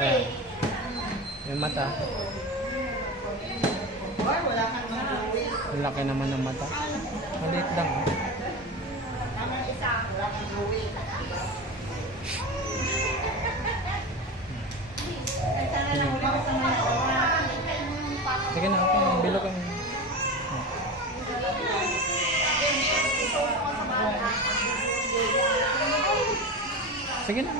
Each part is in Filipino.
Yan. Yung mata. Ang laki naman ng mata. Maliit lang. Sige na, okay. Bilog ang... Sige na.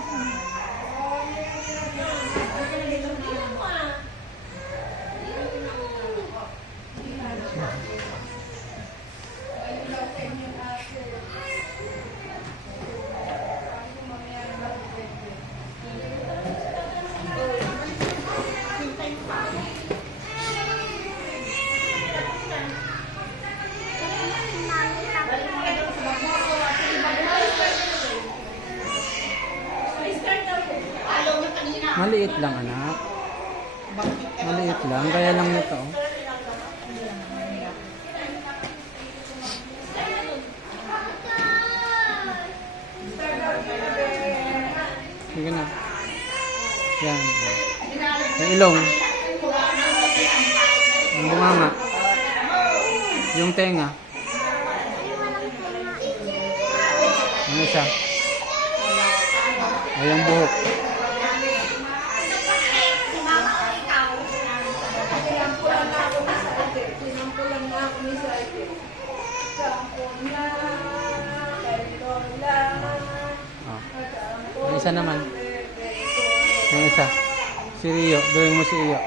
Maliit lang, anak. Maliit lang. Kaya lang nito. Sige na. Yan. Yung ilong. Yung bunganga. Yung tenga. Ano siya? Ay, yung buhok. Yung isa naman. Yung isa. Si Rio. Doing mo si Rio.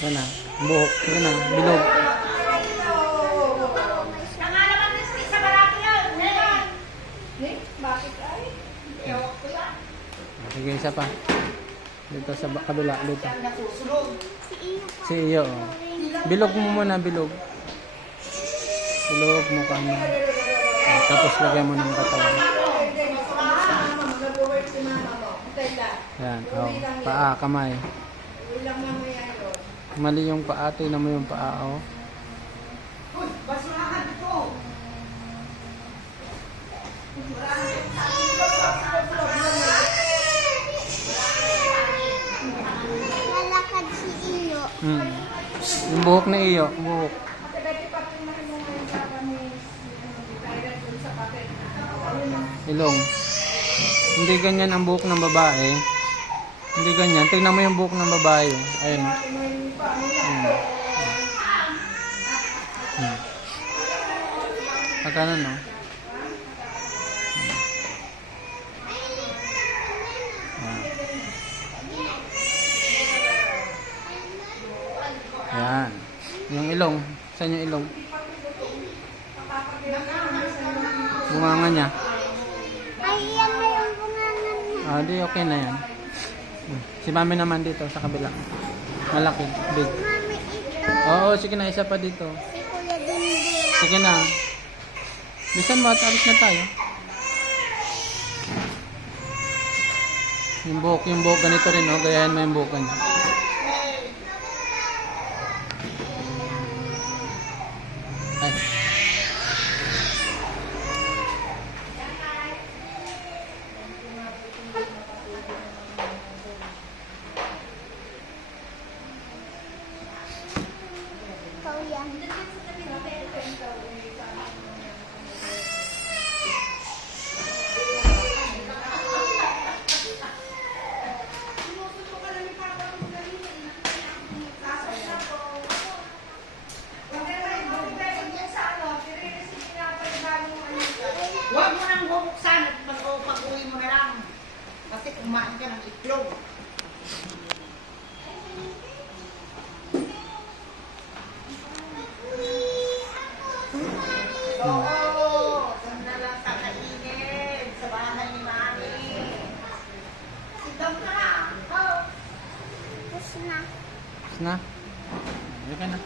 Yan na. Buhok. Sige na. Bilog. Sige, isa pa. Dito sa kabila. Dito. Si Iyo. Bilog mo muna. Bilog. Bilog mo kanya. Tapos lagyan mo ng katawan. Yan. Oh. Paa, kamay. Mali yung paa. Tingnan mo yung paa. Oh. Lalakad si Iyo. Yung buhok na Iyo. Buhok. Ilong. Hindi ganyan ang buhok ng babae. Hindi ganyan. Tingnan mo yung buhok ng babae. Ayun. Pagkano no? Yan. Yung ilong. Saan yung ilong? Bunganga niya. Ay, yan na yung bunganga niya. Di okay na yan. Si mami naman dito sa kabila. Malaki. Big. Mami, ito. Oo, sige na. Isa pa dito. Si Kuya Dundee. Sige na. Bisan mo at alis na tayo. Yung buhok ganito rin, oh. Gayahin mo yung buhok niya. Ay. Ikaw yan. Huwag mo nang bubuksan at pag-uwi mo na lang. Kasi kumain ka ng itlog. Oo, saan na lang kakainin sa bahay ni Mami. Sidam ka na. Tapos na. Tapos na. Ayun ka na.